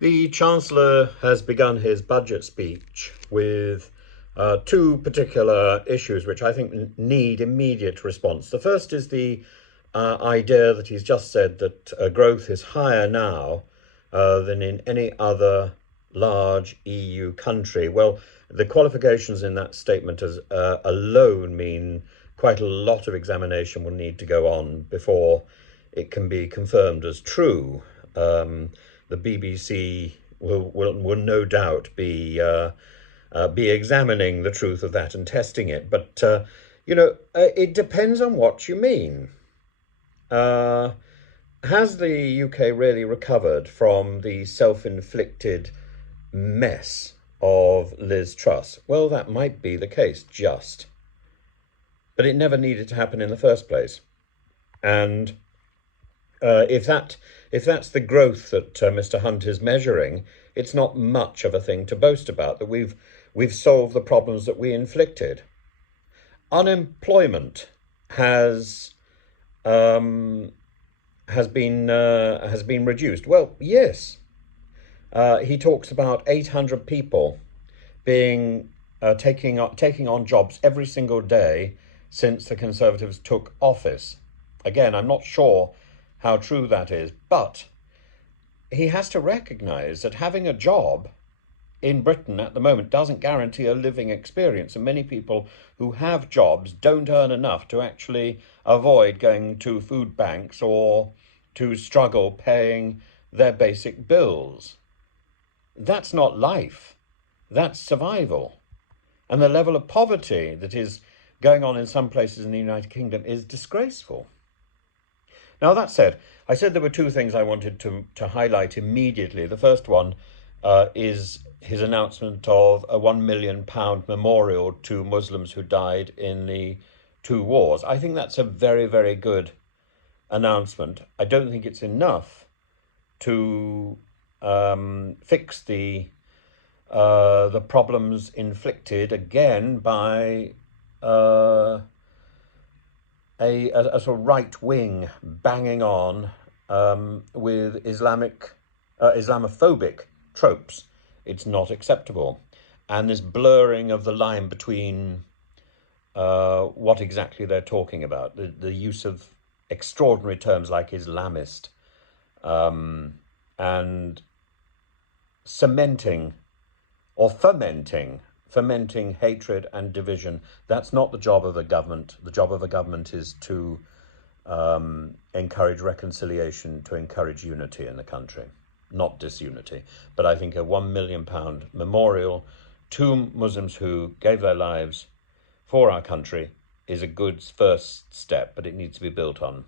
The Chancellor has begun his budget speech with two particular issues which I think need immediate response. The first is the idea that he's just said that growth is higher now than in any other large EU country. Well, the qualifications in that statement alone mean quite a lot of examination will need to go on before it can be confirmed as true. The BBC will no doubt be examining the truth of that and testing it. But it depends on what you mean. Has the UK really recovered from the self-inflicted mess of Liz Truss? Well, that might be the case, but it never needed to happen in the first place. And if that's the growth that Mr. Hunt is measuring, it's not much of a thing to boast about, that we've solved the problems that we inflicted. Unemployment has been reduced. Well, yes. He talks about 800 people being taking on jobs every single day since the Conservatives took office. Again, I'm not sure how true that is, but he has to recognise that having a job in Britain at the moment doesn't guarantee a living experience, and many people who have jobs don't earn enough to actually avoid going to food banks or to struggle paying their basic bills. That's not life, that's survival. And the level of poverty that is going on in some places in the United Kingdom is disgraceful. Now, that said, I said there were two things I wanted to highlight immediately. The first one is his announcement of a £1 million memorial to Muslims who died in the two wars. I think that's a very, very good announcement. I don't think it's enough to fix the problems inflicted again by a sort of right wing banging on with Islamophobic tropes. It's not acceptable, and this blurring of the line between what exactly they're talking about, the use of extraordinary terms like Islamist, and cementing or fermenting hatred and division. That's not the job of a government. The job of a government is to encourage reconciliation, to encourage unity in the country, not disunity. But I think a £1 million memorial to Muslims who gave their lives for our country is a good first step, but it needs to be built on.